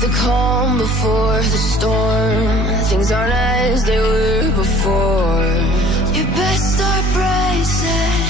the calm before the storm. Things aren't as they were before. You best start bracing.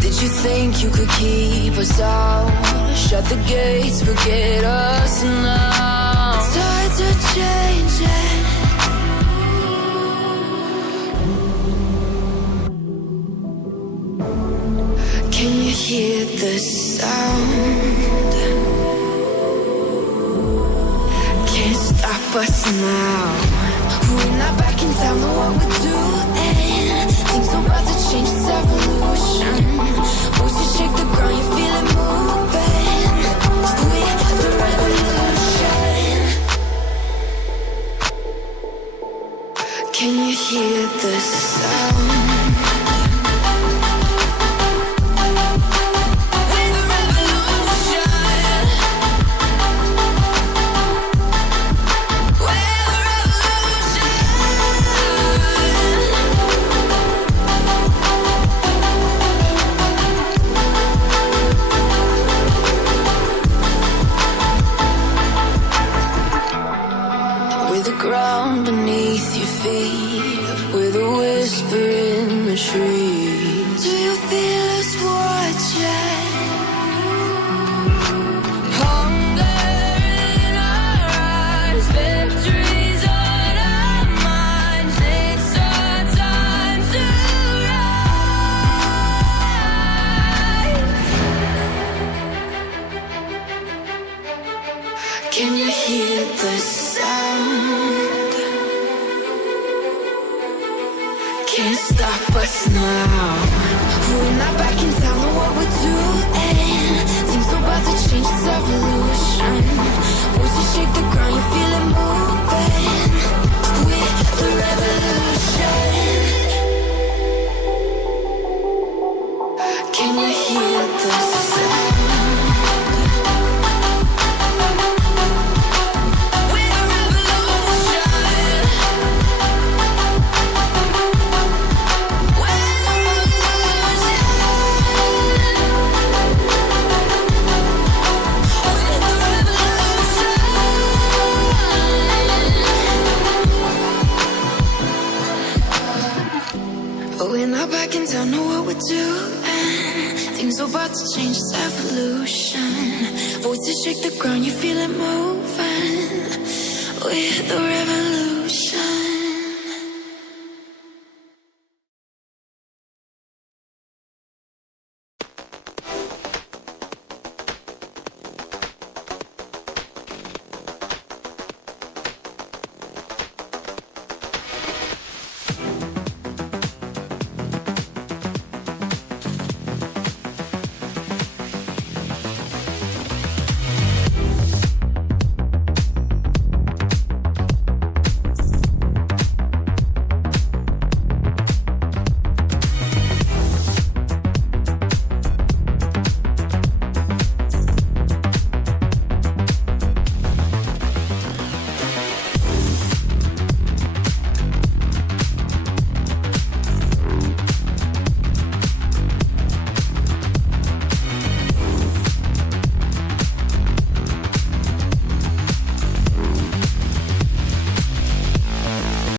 Did you think you could keep us out? Shut the gates, forget us now. Tides are changing. Can you hear the sound? Can't stop us now. We're not back in town, know what we're doing. Things are about to change, it's evolution. Voices shake the ground, you feel it moving. We're the revolution. Can you hear the sound? Ground beneath your feet, with a whisper in the trees. Do you feel us watching? Hunger in our eyes, victories on our minds. It's our time to rise. Can you hear the sound? Can't stop us now. We're not back in town, know what we're doing. Things are about to change, it's evolution. Voices shake the ground, you feel it moving. We're the revolution. Can you hear the sound? We're not back in town, know what we're doing. Things are about to change, it's evolution. Voices shake the ground, you feel it moving. We're the revolution.